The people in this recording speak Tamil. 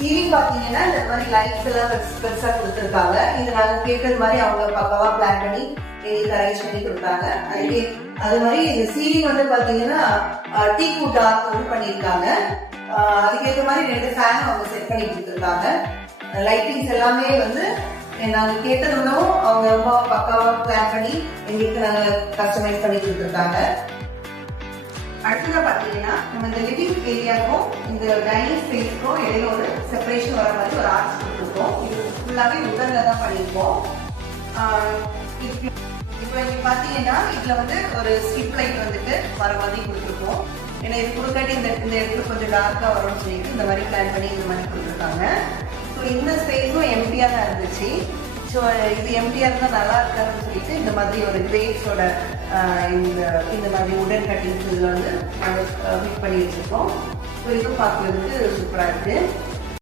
சீலிங் பாத்தீங்கன்னா இந்த மாதிரி லைட்ஸ் எல்லாம் பெருசா கொடுத்துருக்காங்க. இது நாங்க கேட்டது மாதிரி அவங்க பக்காவா பிளான் பண்ணி அரேஞ்ச் பண்ணி கொடுத்தாங்க. அது மாதிரி இந்த சீலிங் வந்து பாத்தீங்கன்னா டீக்கு டார்க் வந்து பண்ணிருக்காங்க. அதுக்கேற்ற மாதிரி 2 ஃபேன் அவங்க செட் பண்ணி கொடுத்துருக்காங்க. லைட்டிங்ஸ் எல்லாமே வந்து நாங்க கேட்டது விடவும் அவங்க ரொம்ப பக்காவா பிளான் பண்ணி எங்களுக்கு நாங்க கஸ்டமைஸ் பண்ணி கொடுத்துருக்காங்க. அடுத்ததா பாத்தீங்கன்னா நம்ம இந்த லிவிங் ஏரியாவுக்கும் இந்த டைனிங் ஸ்பேஸ்க்கும் இடையில ஒரு செப்பரேஷன் வர மாதிரி ஒரு ஆர்ச் கொடுத்துருக்கோம். இது ஃபுல்லாவே உடல்ல தான் பண்ணியிருக்கோம். இப்போ இங்க பாத்தீங்கன்னா இதுல வந்து ஒரு ஸ்ட்ரிப் லைட் வந்துட்டு வர மாதிரி கொடுத்துருக்கோம். ஏன்னா இது கொடுக்காட்டி இந்த இடத்துல கொஞ்சம் டார்க்கா வரும்னு சொல்லிட்டு இந்த மாதிரி பிளான் பண்ணி இந்த மாதிரி கொடுத்துருக்காங்க. ஸோ இந்த ஸ்பேஸும் எம்டியா தான் இருந்துச்சு. ஸோ இது எம்டியா இருந்தால் நல்லா இருக்காதுன்னு சொல்லிட்டு இந்த மாதிரி ஒரு கிரேப்ஸோட இந்த மாதிரி உடன் கட்டிங்ஸ் இதில் வந்து நாங்கள் ஃபிட் பண்ணி வச்சுருக்கோம். ஸோ இதுவும் பார்க்குறதுக்கு சூப்பராக இருக்குது.